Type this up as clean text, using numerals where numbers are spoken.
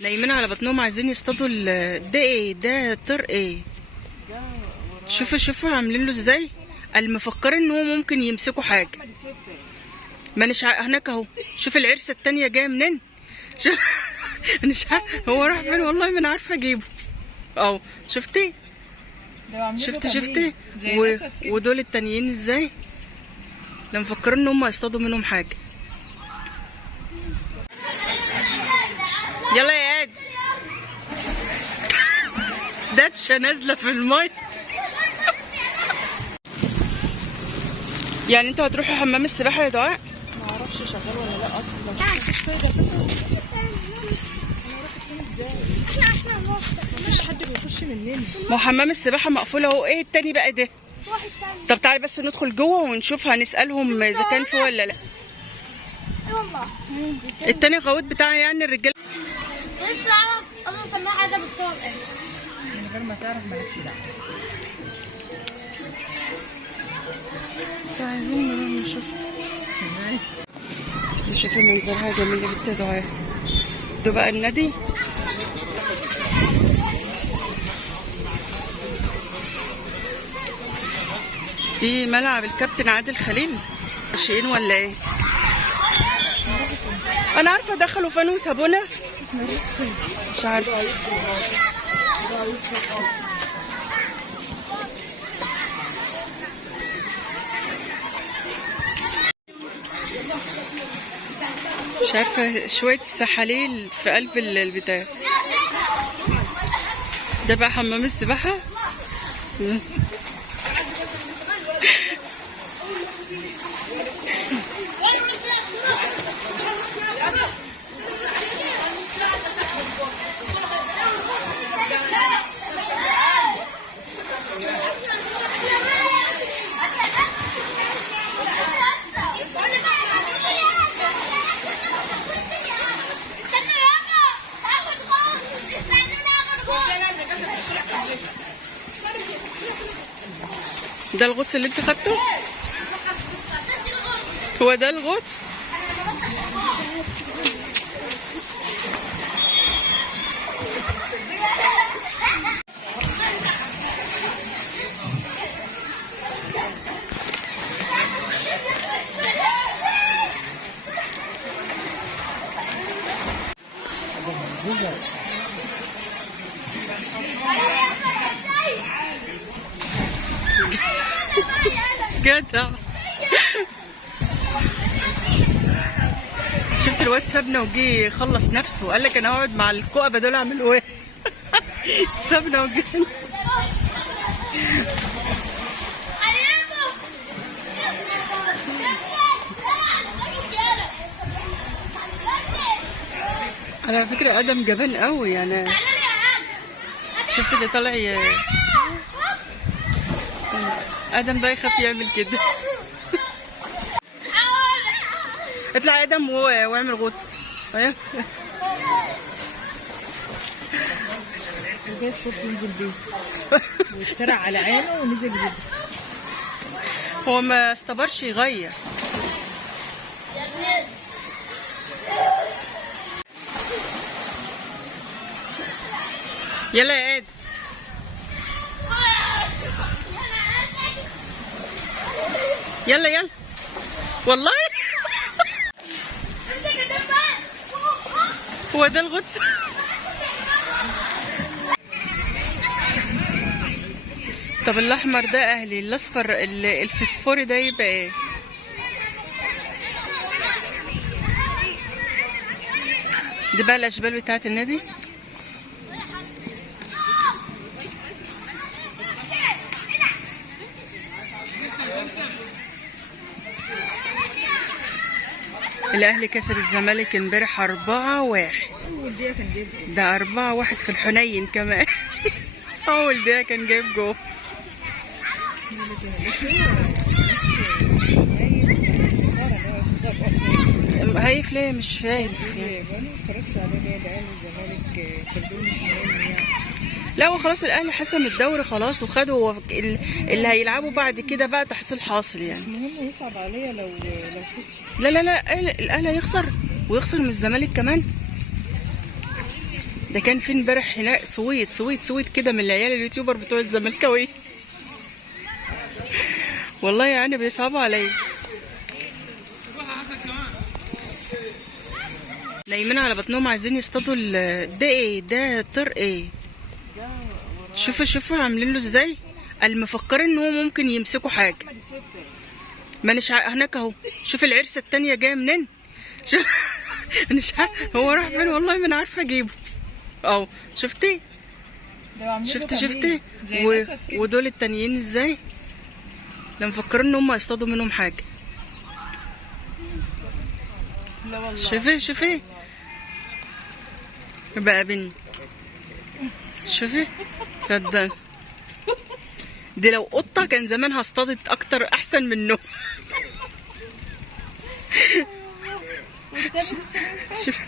نايمين على بطنهم عايزين يصطادوا ده ايه ده؟ طير ايه؟ شوفوا عاملين له ازاي. المفكرين ان هو ممكن يمسكوا حاجه. ما مش هناك اهو. شوف العرسه التانية جايه منين. شوف مش عارف هو راح فين، والله ما انا عارفه اجيبه. اهو شفتي ودول التانيين ازاي. لما مفكرين ان هم يصطادوا منهم حاجه. يلا يا عاد. دبشه نازله في الميه. يعني انتوا هتروحوا حمام السباحه يا دعاء؟ ما اعرفش شغال ولا لا اصلا. مفيش فايده احنا مفيش حد بيخش مننا. ما هو حمام السباحه مقفول اهو. ايه التاني بقى ده؟ واحد تاني. طب تعالي بس ندخل جوه ونشوف، هنسالهم اذا كان فيه ولا لا. اي والله. التاني غويط بتاع يعني الرجاله. لسه اعرف انا مسميها حاجه بس هو الاخر. من غير ما تعرف مالكش دعوه. بس عايزين نروح نشوف. بس شوفي منظرها جميل يا بنت دعاء. ده بقى النادي. دي ملعب الكابتن عادل خليل. ناشئين ولا ايه؟ انا عارفه دخلوا فانوس ابونا. مش عارفه. مش عارفه شويه السحاليل في قلب البتاع. ده بقى حمام السباحه. ده الغطس اللي انت خدته؟ هو ده الغطس؟ جدع. شفت الواد سابنا وجي خلص نفسه، قال لك انا هقعد مع الكؤبه دول اعملوا ايه. سابنا وجي. على فكره ادم جبان قوي يعني. شفت اللي طالع ادم ده يخاف يعمل كده. اطلع ادم واعمل غطس. جاي فوق ينزل بيه واتسرع على عينه ونزل بيه. هو ما استبرش يغير. يلا يا عاد. يلا والله. هو ده الغطس. طب الاحمر ده اهلي، الاصفر الفسفوري ده يبقى ايه؟ دي بقى الاشبال بتاعت النادي. الاهلي كسب الزمالك امبارح 4-1. ده 4-1 في الحنين كمان. اول دقيقة كان جايب جول. هايف ليه؟ مش فاهم يعني. ما اتفرجش عليه ليه؟ الاهلي والزمالك خدوه يعني. لا هو خلاص الاهلي حسم الدوري خلاص وخدوا اللي هيلعبوا بعد كده بقى تحصيل حاصل يعني. المهم يصعب عليا لو خسر. لا الاهلي هيخسر ويخسر من الزمالك كمان. ده كان في امبارح هناك سويت كده من العيال اليوتيوبر بتوع الزملكاويه. والله يعني بيصعبوا عليا. نايمين على بطنهم عايزين يصطادوا ده ايه ده؟ طير ايه؟ شوفوا عاملين له ازاي. المفكرين ان هو ممكن يمسكوا حاجه. ما مش هناك اهو. شوف العرسه التانيه جايه منين. شوف مش هو راح فين والله ما انا عارفه اجيبه. اهو شفتي ودول التانيين ازاي؟ لا مفكرين ان هم هيصطادوا منهم حاجه. لا والله. شوفي بقى بني. شوفي فده دي لو قطه كان زمانها اصطادت اكتر احسن منه. شوف